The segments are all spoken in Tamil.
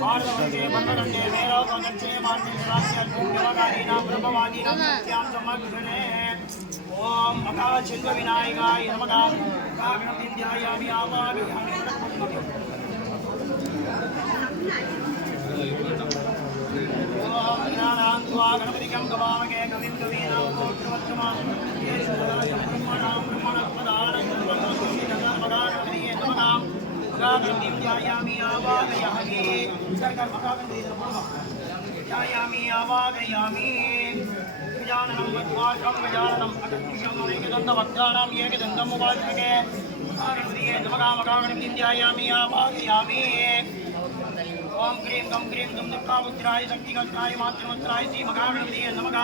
भारतवर्षे बन्धनन्दे मेरोपगच्छे मार्गेश्वरास्यार्जुनदेवकारीणां ब्रह्मवादीनां सत्यां समग्रे ओम मकाचिन्वविनायकाय नमः कागणं ध्यायामि आवाहयामि ओम ज्ञानान्त्वा गणपतिकं गवामके कविं कवीनां गोत्रवत्तमां येषुदाय ब्रह्मणां ब्रह्मणस्पदानन्दमगणपतिये नमः कागणं ध्यायामि आवाहयामि ध्यायामि आवाहयामि गजाननं वद्वासं गजाननं अकस्मिषं एकदन्तवक्त्राणां एकदन्तम् उपासके गणपतिये नमः कागणं ध्यायामि आवाहयामि ओम क्रीं गं दुर्गापुत्राय शक्तिकर्ताय मातृपुत्राय श्री महागणपतिये नमः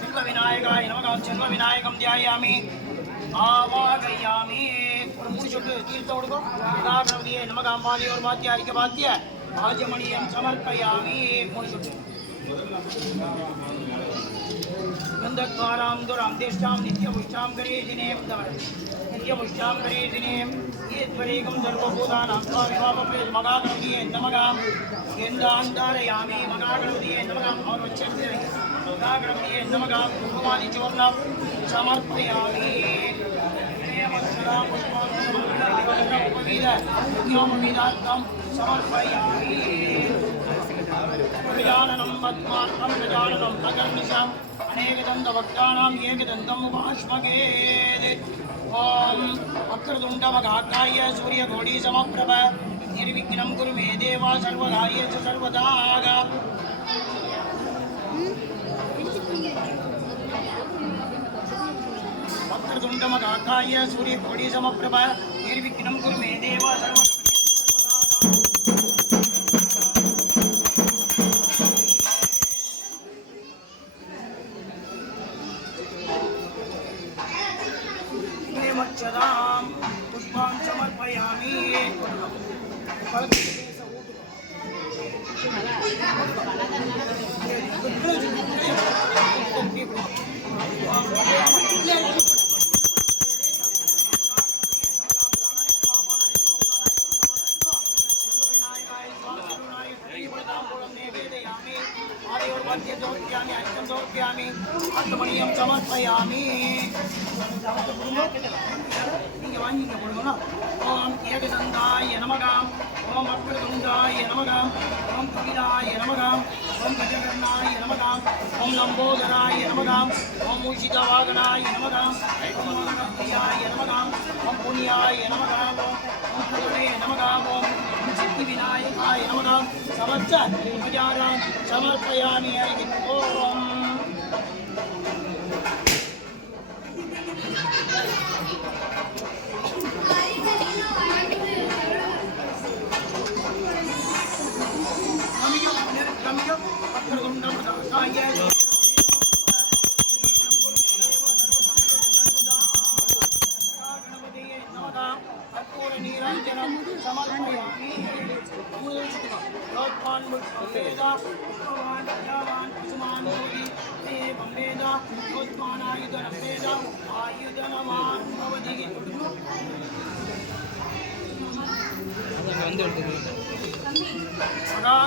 शिल्पविनायकाय नमः शिल्पविनायकं ध्यायामि आवाहयामि गणपतिये नमः माली और वाद्यारिक वाद्य आजमणीयं समर्पयामि गन्धद्वारां दुरां दिष्टां नित्यपुष्टां गणेशिनीं नित्यपुष्टां गणेशिनीं ईश्वरीकं सर्वभूतानां स्वामिभावप्रिय मगागणपतिये नमः गेन्दान्धारयामि मगागणपतिये नमः और मगागणपतिये नमः कुङ्कुमादिचूर्णं समर्पयामि समर्पयामि गजाननं पद्मार्कं गजाननं अगर्निशम् अनेकदन्तवक्त्राणाम् एकदन्तम् उपाश्मके ओम वक्रतुण्डमहाकाय सूर्यकोटिसमप्रभ निर्विघ्नं कुरु मे देव सर्वकार्येषु सर्वदा वक्रतुण्डमहाकाय सूर्यकोटिसमप्रभ निर्विघ्नं कुरु मे देव सर्वक्षदां पुष्पान् समर्पयामि आत्मनियं समर्पयामि ओम एकदन्ताय नमः ओम वक्रतुण्डाय नमः ओम कपिलाय नमः ओम गजकर्णाय नमः ओम लंबोदराय नमः ओम मूषिकवाहनाय नमः ओम गणप्रियाय नमः ओम पुण्याय नमः ओम पुणे नमः ओम सिद्धिविनायकाय नमः समस्त गजानां समर्पयामि ओम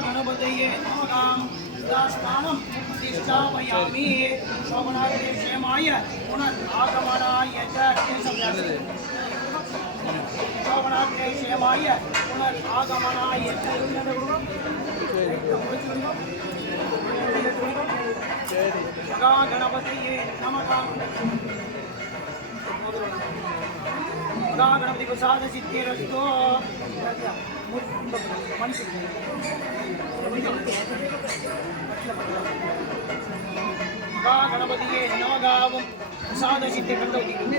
गणपतये नमः दास्तानं प्रतिष्ठापयामि शोभनाय क्षेमाय पुनरागमनाय च शोभनाय क्षेमाय पुनरागमनाय च गणपतये नमः गणपति प्रसाद सिद्धिरस्तु गणपतिये नमः प्रसाद सिद्धि गणपतिये नमः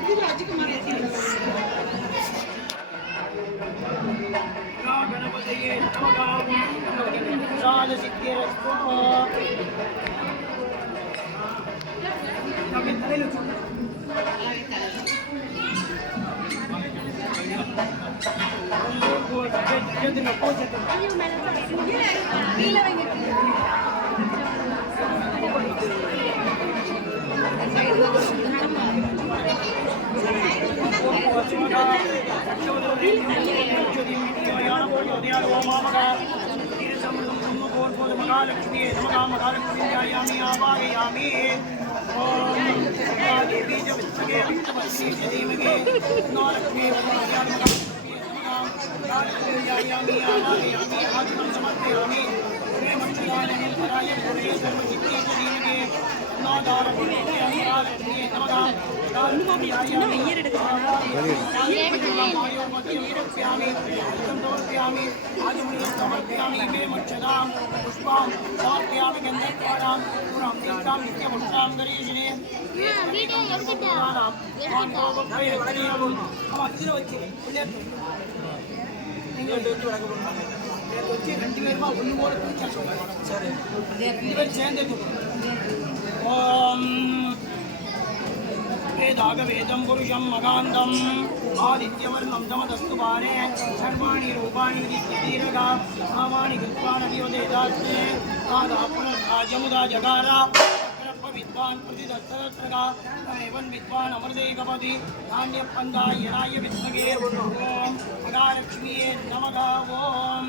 प्रसाद सिद्धिरस्तु महालक्ष्मी नमः महालक्ष्मी ध्यायामि आवाहयामि ओम देवी च विद्महे विष्णुपत्नी च धीमहि तन्नो लक्ष्मी ध्यायामि आवाहयामि आत्मं समर्पयामि मे मच्चदानं पराय गुणे सर्वसिद्धि च धीमहि तन्नो दारवती महालक्ष्मी नमः महालक्ष्मी ध्यायामि समर्पयामि आजमुनिं समर्पयामि मे मच्चदां पुष्पां समर्पयामि गन्धद्वारां पुरां दीक्षां नित्यपुष्टां गरीषिणे वीडियो எடுத்துட்டாம் இதுல வச்சு நீங்க வச்சு ரெண்டு பேருமா ஒன்று போல தூக்கி சொல்லுங்க சரி ரெண்டு பேரும் சேர்ந்தே ஓம் वेदागवेदं पुरुषं मगान्धम् आदित्यवर्णं तमदस्तु बाणे सर्वाणि रूपाणि दीर्घा नामानि कृत्वानपि वदेदास्ते आदा पुनर्राजमुदा जगारा विद्वान् प्रतिदत्तरत्रगा तमेवं विद्वान् अमृतैकपति नान्यपन्दायनाय विद्महे ॐ महालक्ष्मीये नमः ॐ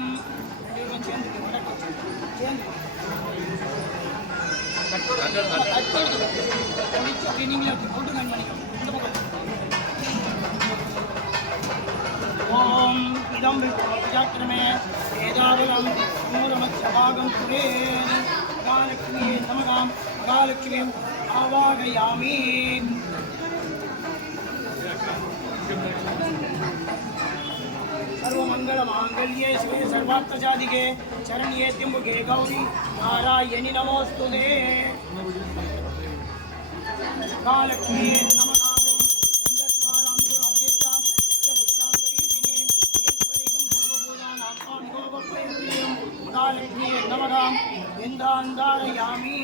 ओम इदं विजाक्रमे वेदावलं मूलमध्यभागं सुरे महालक्ष्मी नमः महालक्ष्मीं आवाहयामि सर्वमंगलमांगल्ये शिवे सर्वार्थसाधिके शरण्ये त्र्यंबके गौरी नारायणि नमोस्तुते महालक्ष्मी नमः महालक्ष्मी नमः इन्दान्दारयामि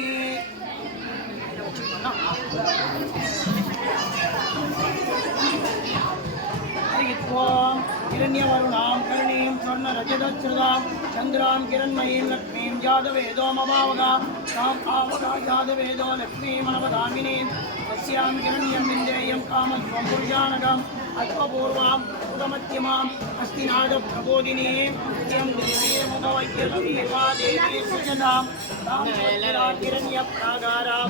हरित्वां हिरण्यवरुणां कर्णीं स्वर्णरजतच्छ्रुतां चन्द्रां किरण्मयीं लक्ष्मीं जातवेदोमभावगा ताम् आवगा जातवेदो लक्ष्मीमनवदामिनीं तस्यां किरण्यं विन्देयं कामत्वं पुरुषानकम् अश्वपूर्वां उदमध्यमाम् अस्तिनादप्रबोधिनीं यं देवीमुखवैद्यलवीर्वा देवी सृजनां तां किरण्यप्रागारां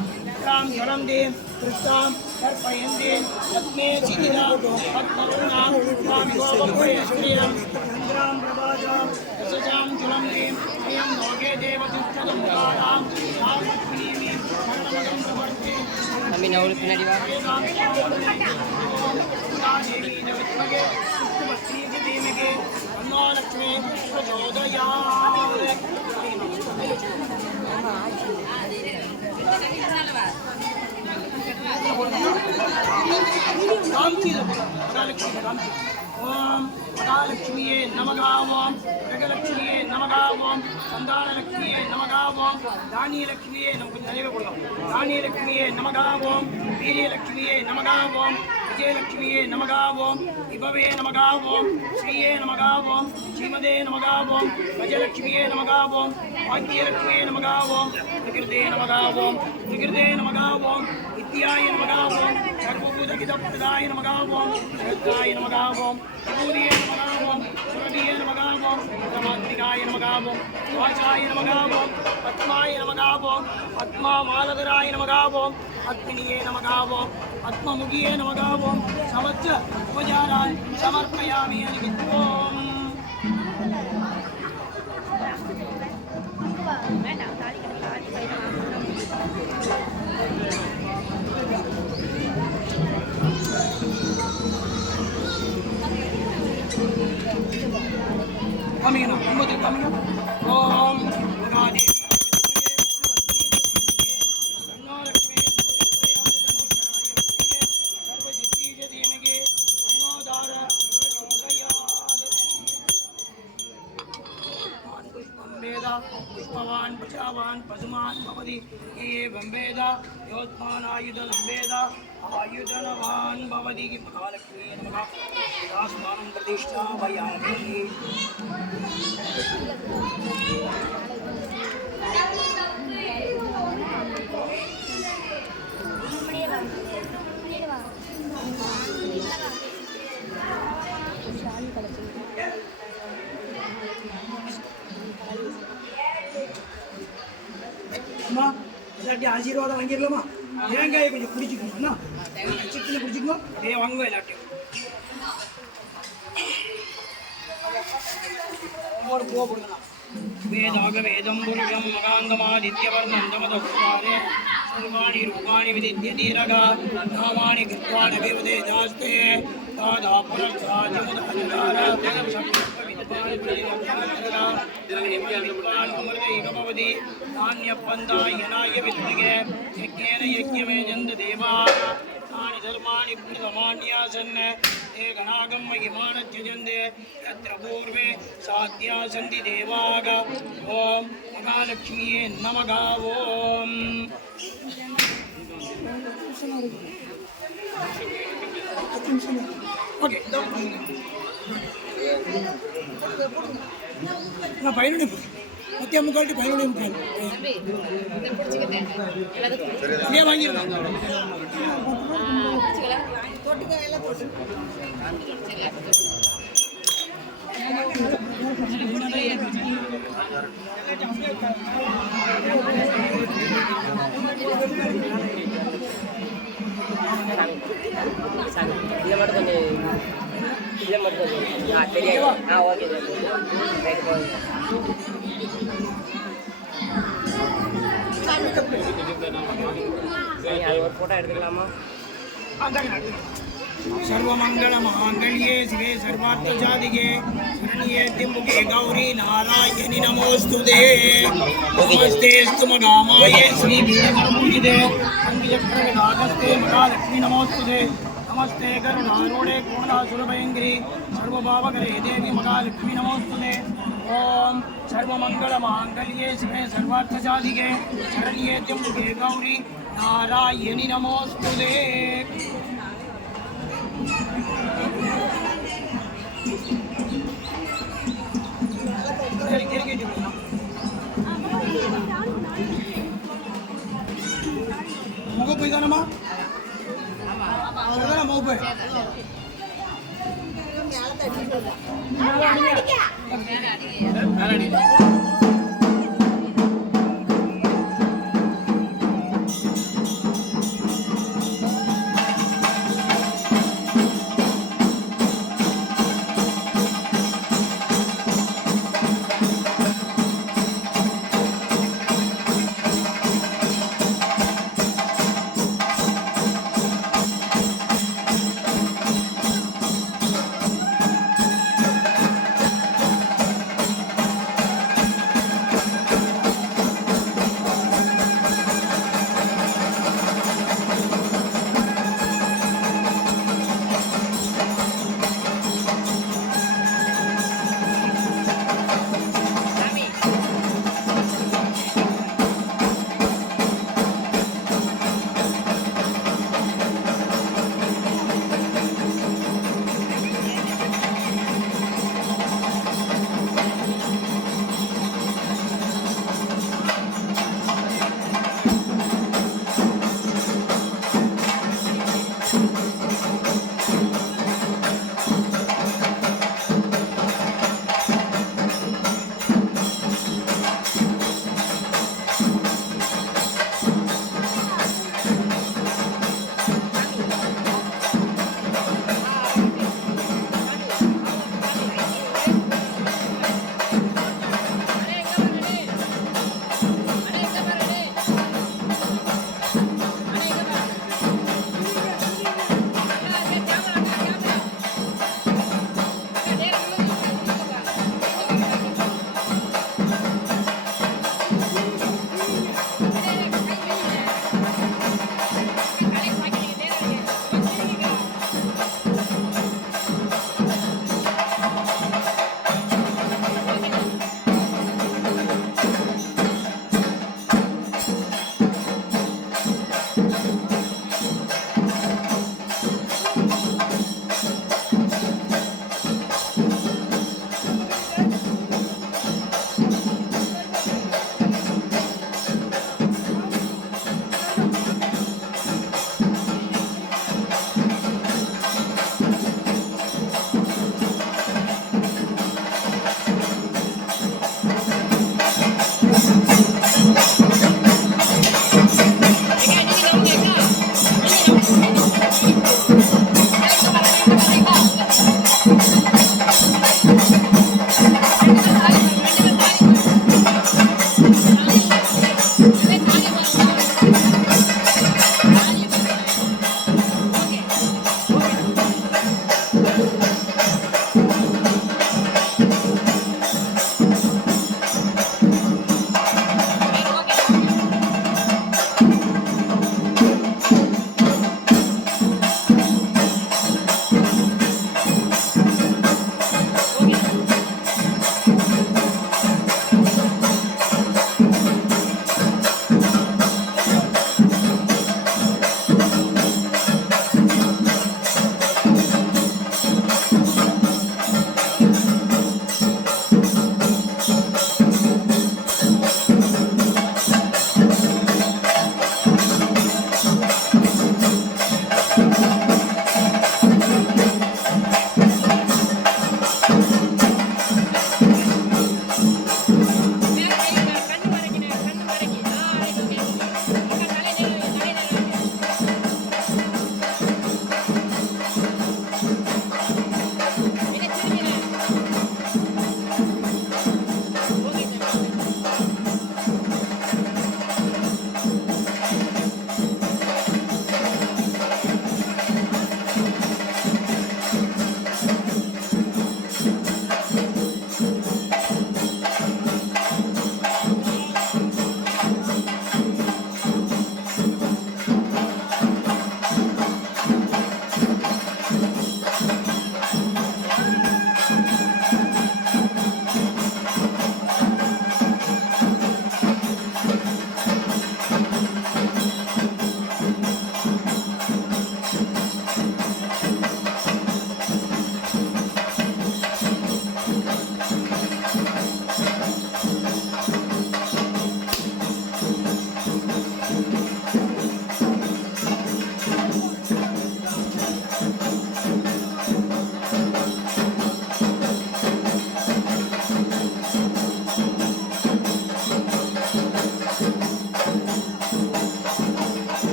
तां ज्वलन्तीं कृष्णां तर्पयन्तीं लक्ष्मी शिथिलां पद्मवर्णां तां गोपयश्रियं चन्द्रां प्रभाजां यशसां ज्वलन्तीं अयं लोके देवतिष्ठदुर्गाणां तां लक्ष्मीं शरणमदं प्रवर्ते अभी नवल पिनाडी वा देवी विद्महे विष्णुपत्नी च धीमहि तन्नो लक्ष्मी प्रचोदयात् ओम महालक्ष्मीये नमः ओम जगलक्ष्मीये नमः ओम संतानलक्ष्मीये नमः ओम धान्यलक्ष्मीये धान्यलक्ष्मीये नमः ओम वीर्यलक्ष्मीये नमः ओम विजयलक्ष्मीये नमः ओम विभवे नमः ओम श्रीये नमः ओम श्रीमदे नमः ओम गजलक्ष्मीये नमः ओम भाग्यलक्ष्मीये नमः ओम विकृते नमः ओम विकृते नमः ओम विद्याय नमः ओम सर्वभूतहितप्रदाय नमः ओम श्रद्धाय नमः ओम विभूतिये नमः ओम सुरभिये नमः ओम धर्मात्मिकाय नमः ओम वाचाय नमः ओम पद्माय नमः ओम पद्मामालधराय नमः ओम पद्मिनिये नमः ओम पद्ममुखिये नमः ओम समस्त उपचारान् समर्पयामि हरिविद्वाम् Coming up, coming up. Om Gadi. पुष्पवान् प्रजावान् पशुमान् भवति एवं वेद योत्मान् आयुधनं वेद आयुधनवान् भवति महालक्ष्मी नमः दास्मानं प्रतिष्ठापयामि அம்மா எல்லாத்தையும் ஆசீர்வாதம் வாங்கிடலாமா? தேங்காயை கொஞ்சம் பிடிச்சிக்கணும்னா சிக்கனை பிடிச்சிக்கணும். அப்படியே வாங்குவோம் எல்லாத்தையும். ஒவ்வொரு பூவை கொடுக்கலாம். வேதாக வேதம் புருஷம் மகாந்தமாதித்யவர்மந்தமதகுமாரே சர்வாணி ரூபாணி விதித்ய தீரகா நாமானி கிருத்வாணி விவதே ஜாஸ்தே தாதா புரஸ்தாஜமுதாஜகார சங்கல்பவித்வானி பிரதிலக்ஷணரகா திருவித்வான்மர்தைகபவதி நான்யப்பந்தாயனாய வித்மகே யஜ்ஞேன யஜ்ஞமே ஜந்த தேவாः तानि धर्माणि प्रथमान्यासन् ते गणागं महिमानत्यजन्ते यत्र पूर्वे साध्या सन्ति देवाः ॐ महालक्ष्मीये नमः ॐ ओके நான் பயனுடைய மத்திய முக்கால்ட்டு பயனுடைய முக்கால் வாங்கிடலாம். இதை மட்டும் தெரியாது. ஓகே அது ஒரு ஃபோட்டோ எடுத்துக்கலாமா? सर्वमंगलमांगल्ये शिवे सर्वार्थसाधिके शरण्ये त्र्यंबके गौरी नारायणि नमोस्तुते नमस्तेस्तु महामाये श्री वीरधर्मपूजिते अंगचक्रविराजस्ते महालक्ष्मी नमोस्तुते नमस्ते गरुडारूढे पूर्णासुरभयङ्करी सर्वभावकरे देवी महालक्ष्मी नमोस्तुते ओम सर्वमंगलमांगल्ये शिवे सर्वार्थसाधिके शरण्ये त्र्यंबके गौरी नारायणि नमोस्तुते मुगो पे जाना माँ चलो ना मुगो पे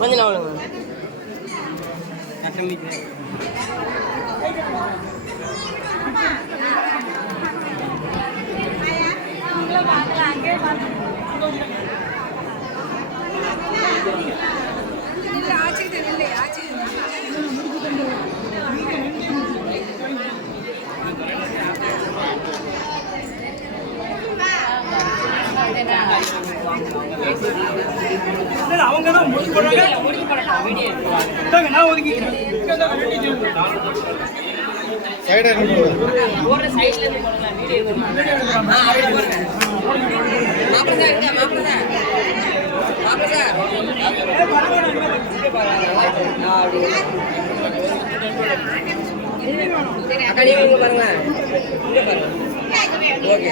கொஞ்சம் நவலுங்க. அவங்க தான் முடிச்சு போடுறாங்க. நான் ஒதுக்கிக்கிறேன். ஒரு சைடுல இருந்து போடுங்க. வீடியோ எடுக்கணும். அப்படியே போடுங்க. மாப்பிள்ளை சார் இருங்க. மாப்பிள்ளை சார் அக்கா நீங்க இங்க பாருங்க. இங்க பாருங்க. ஓகே.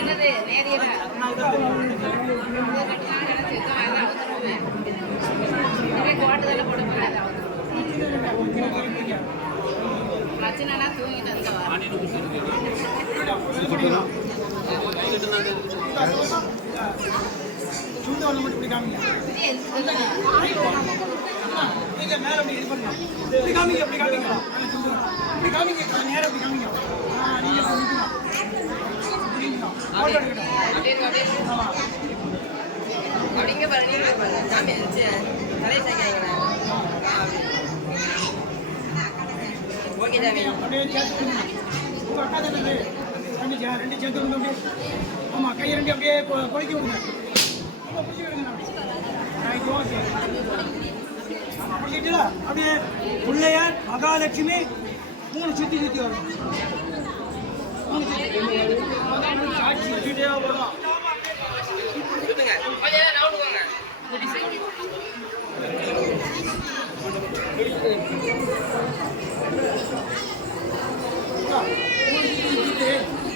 என்னது நேரியல கோட்டதில் போட போறாது பிரச்சனைனா தூங்கிட்டு சுண்டவளை மட்டும் இப்படி காமிங்க. நீங்க மேல அப்படி இது பண்ணுங்க. இப்படி காமிங்க, அப்படி காமிங்க. இப்படி காமிங்க, நேரா அப்படி காமிங்க. நீங்க அப்படிங்க பாருங்க. நீங்க பாருங்க. சாமி தலையை சாய்க்காங்க. ஓகே சாமி. அப்படியே சேர்த்து உங்க அக்கா தானே தங்கச்சி ரெண்டு சேர்த்து விடுங்க. அப்படியே ஆமா கையை ரெண்டு அப்படியே கொலைக்கி விடுங்க. அப்படியே பிள்ளையார் மகாலட்சுமி 3 சுத்தி சுத்தி வரும். 3 சுத்தி சாட்சி சுத்திட்டே வரும்.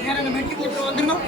நேரம் மெட்டி போட்டு வந்துடணும்.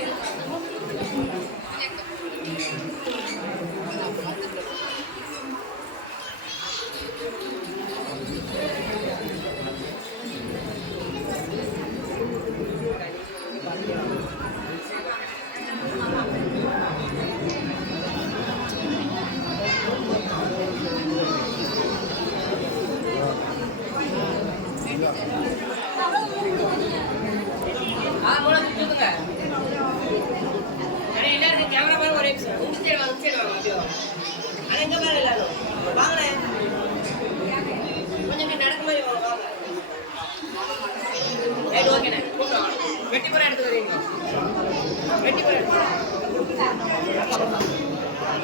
வெட்டி போற எடுத்து வரீங்க. வெட்டி போற